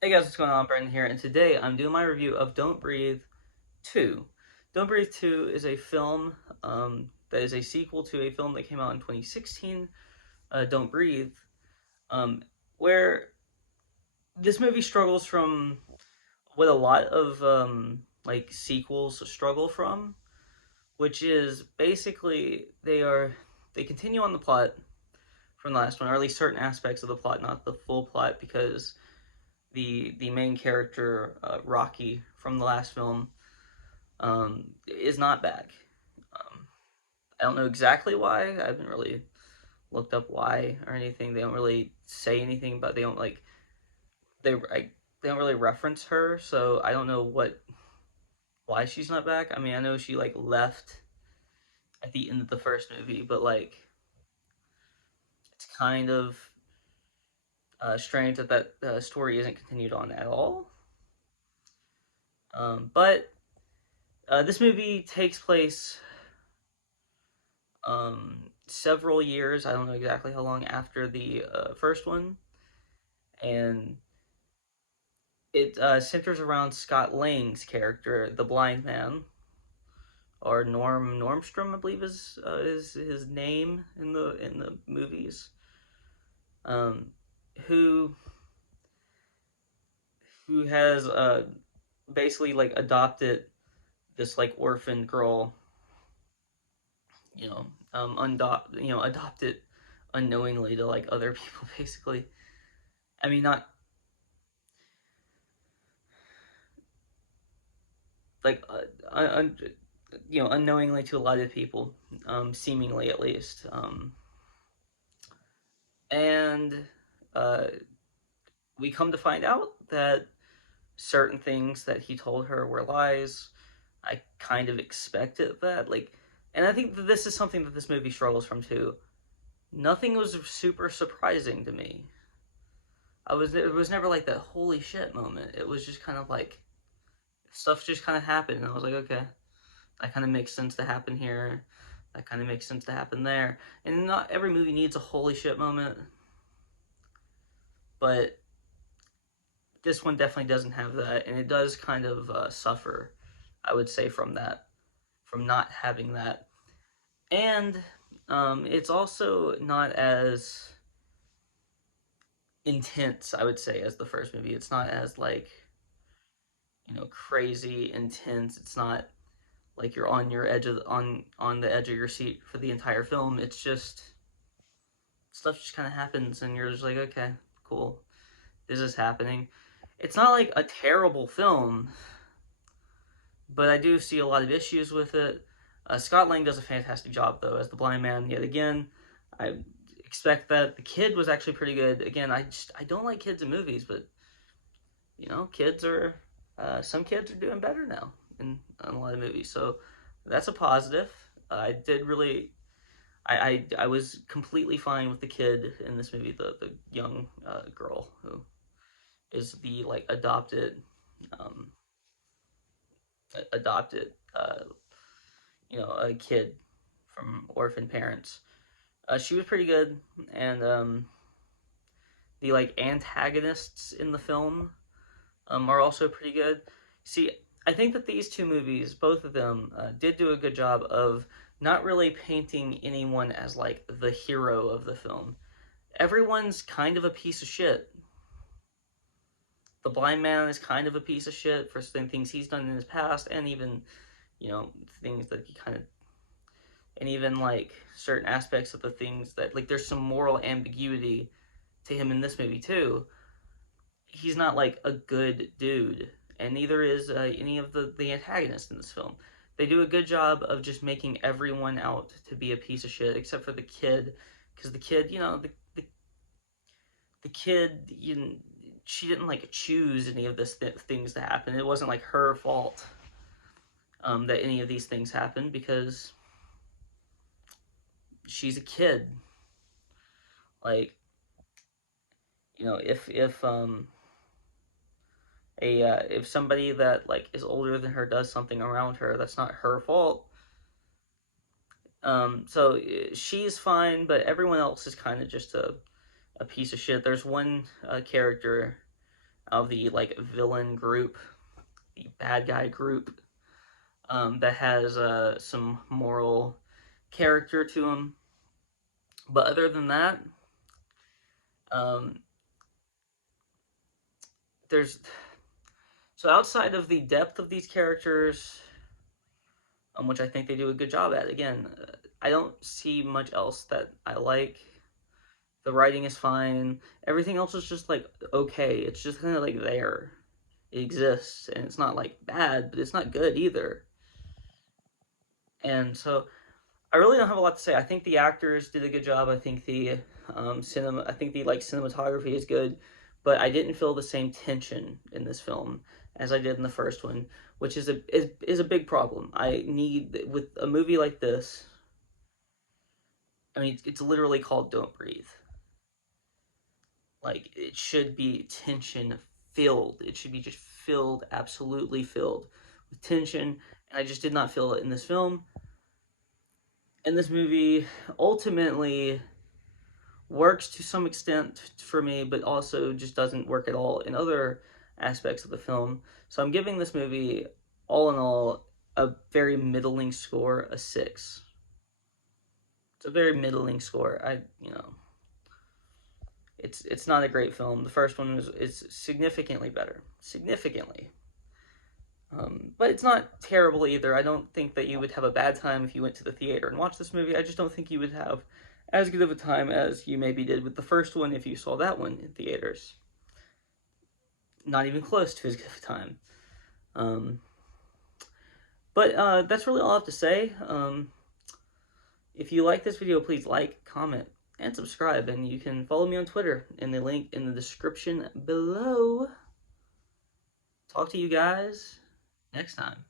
Hey guys, what's going on? Brendan here, and today I'm doing my review of Don't Breathe 2. Don't Breathe 2 is a film that is a sequel to a film that came out in 2016, Don't Breathe, um, where this movie struggles from what a lot of like sequels struggle from, which is basically they continue on the plot from the last one, or at least certain aspects of the plot, not the full plot, because the main character Rocky from the last film is not back. Um, I don't know exactly why. I haven't really looked up why or anything. They don't really say anything, but they don't really reference her, so I don't know why she's not back. I mean, I know she like left at the end of the first movie, but like it's kind of strange that story isn't continued on at all. But this movie takes place several years. I don't know exactly how long after the first one, and it centers around Scott Lang's character, the blind man, or Norm Normstrom, I believe is his name in the movies. Um, who has basically like adopted this like orphan girl, adopted unknowingly to like other people, basically. I mean, not like unknowingly to a lot of people, seemingly at least. And uh, we come to find out that certain things that he told her were lies. I kind of expected that, and I think that this is something that this movie struggles from too. Nothing was super surprising to me. It was never like that holy shit moment. It was just kind of like stuff just kind of happened, and I was like, okay, that kind of makes sense to happen here. That kind of makes sense to happen there. And not every movie needs a holy shit moment, but this one definitely doesn't have that, and it does kind of suffer, I would say, from that, from not having that. And it's also not as intense, I would say, as the first movie. It's not as like crazy intense. It's not like you're on your edge of on the edge of your seat for the entire film. It's just stuff just kind of happens, and you're just like, okay, cool, this is happening. It's not like a terrible film, but I do see a lot of issues with it. Scott Lang does a fantastic job though as the blind man yet again. I expect that. The kid was actually pretty good. Again, I don't like kids in movies, but kids are some kids are doing better now in a lot of movies, so that's a positive. I did really I was completely fine with the kid in this movie, the young girl who is the like um, adopted a kid from orphan parents. She was pretty good, and the like antagonists in the film are also pretty good. See, I think that these two movies, both of them, did do a good job of not really painting anyone as like the hero of the film. Everyone's kind of a piece of shit. The blind man is kind of a piece of shit for some things he's done in his past, and even things that he kind of, and even like certain aspects of the things that like there's some moral ambiguity to him in this movie too. He's not like a good dude, and neither is any of the antagonists in this film. They do a good job of just making everyone out to be a piece of shit, except for the kid, because the kid, the kid, she didn't like choose any of this things to happen. It wasn't like her fault that any of these things happened because she's a kid. Like if somebody that like is older than her does something around her, that's not her fault. So she's fine, but everyone else is kind of just a piece of shit. There's one character. of the like villain group, the bad guy group, that has some moral character to him. But other than that, um, there's so outside of the depth of these characters, which I think they do a good job at. Again, I don't see much else that I like. The writing is fine. Everything else is just like okay. It's just kind of like there. It exists, and it's not like bad, but it's not good either. And so I really don't have a lot to say. I think the actors did a good job. I think the I think the like cinematography is good, but I didn't feel the same tension in this film as I did in the first one, which is a big problem. I need with a movie like this. I mean, it's literally called Don't Breathe. Like it should be tension filled. It should be just filled, absolutely filled with tension. And I just did not feel it in this film. And this movie ultimately works to some extent for me, but also just doesn't work at all in other aspects of the film. So I'm giving this movie, all in all, a very middling score, a 6. It's a very middling score. It's not a great film. The first one is significantly better, significantly. But it's not terrible either. I don't think that you would have a bad time if you went to the theater and watched this movie. I just don't think you would have as good of a time as you maybe did with the first one if you saw that one in theaters. Not even close to as good of a time. But that's really all I have to say. If you like this video, please like, comment, and subscribe. And you can follow me on Twitter in the link in the description below. Talk to you guys next time.